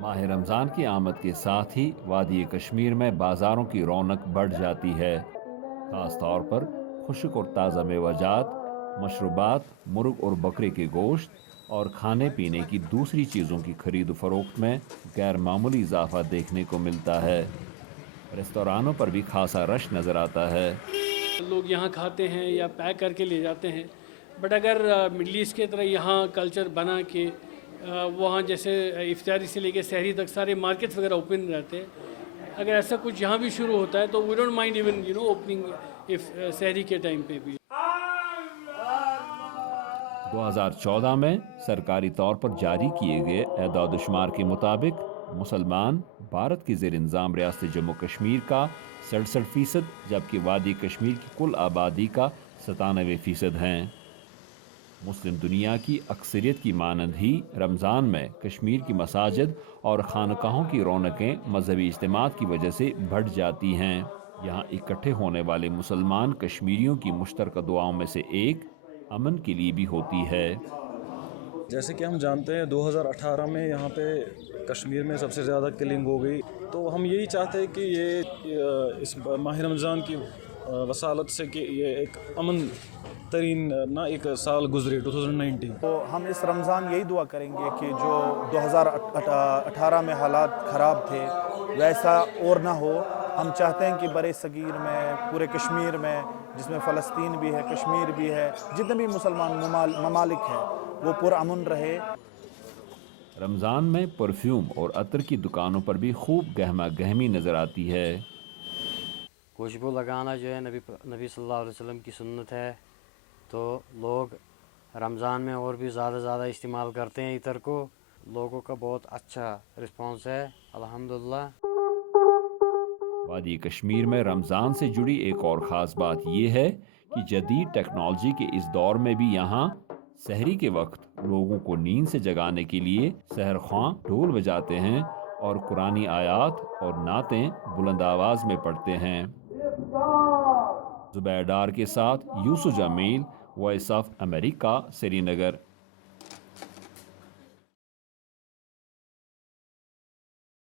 माह रमज़ान की आमद के साथ ही वादी कश्मीर में बाज़ारों की रौनक बढ़ जाती है, ख़ास तौर पर खुश्क और ताज़ा मेवाजात, मशरूबात, मुर्ग और बकरे के गोश्त और खाने पीने की दूसरी चीज़ों की खरीद फरोख्त में गैर मामूली इजाफा देखने को मिलता है। रेस्तोरानों पर भी खासा रश नज़र आता है। लोग यहाँ खाते हैं या पैक करके ले जाते हैं, बट अगर मिडल ईस्ट के तरह यहाँ कल्चर बना के वहाँ जैसे इफ्तारी से लेके सहरी तक सारे मार्केट्स वगैरह ओपन रहते हैं, अगर ऐसा कुछ यहाँ भी शुरू होता है तो we don't mind even opening if सहरी के टाइम पे भी। 2014 में सरकारी तौर पर जारी किए गए एदाद-ओ-शुमार के मुताबिक मुसलमान भारत की ज़ेर इंतज़ाम रियासत जम्मू कश्मीर का 67%, जबकि वादी कश्मीर की कुल आबादी का 97% हैं। मुस्लिम दुनिया की अक्सरियत की मानंद ही रमज़ान में कश्मीर की मसाजिद और खानकाहों की रौनकें मजहबी इज्तिमात की वजह से बढ़ जाती हैं। यहाँ इकट्ठे होने वाले मुसलमान कश्मीरियों की मुश्तरका दुआओं में से एक अमन के लिए भी होती है। जैसे कि हम जानते हैं 2018 में यहाँ पे कश्मीर में सबसे ज़्यादा किलिंग हो गई, तो हम यही चाहते हैं कि ये इस माह रमज़ान की वसालत से कि ये एक अमन तरीन ना एक साल गुजरे 2019। तो हम इस रमज़ान यही दुआ करेंगे कि जो 2018 में हालात ख़राब थे वैसा और ना हो। हम चाहते हैं कि बड़े सगीर में, पूरे कश्मीर में, जिसमें फ़लस्तीन भी है, कश्मीर भी है, जितने भी मुसलमान ममालिक हैं, वो पुरअमन रहे। रमज़ान में परफ्यूम और अतर की दुकानों पर भी खूब गहमा गहमी नज़र आती है। खुशबू लगाना जो है नबी सल्लल्लाहु अलैहि वसल्लम की सुन्नत है, तो लोग रमज़ान में और भी ज़्यादा इस्तेमाल करते हैं इतर को। लोगों का बहुत अच्छा रिस्पांस है, अल्हम्दुलिल्लाह। वादी कश्मीर में रमज़ान से जुड़ी एक और ख़ास बात यह है कि जदीद टेक्नोलॉजी के इस दौर में भी यहाँ सहरी के वक्त लोगों को नींद से जगाने के लिए सहर ख्वां ढोल बजाते हैं और कुरानी आयात और नातें बुलंद आवाज़ में पढ़ते हैं। जुबैर डार के साथ Yusuf Jameel, voice of America, Srinagar.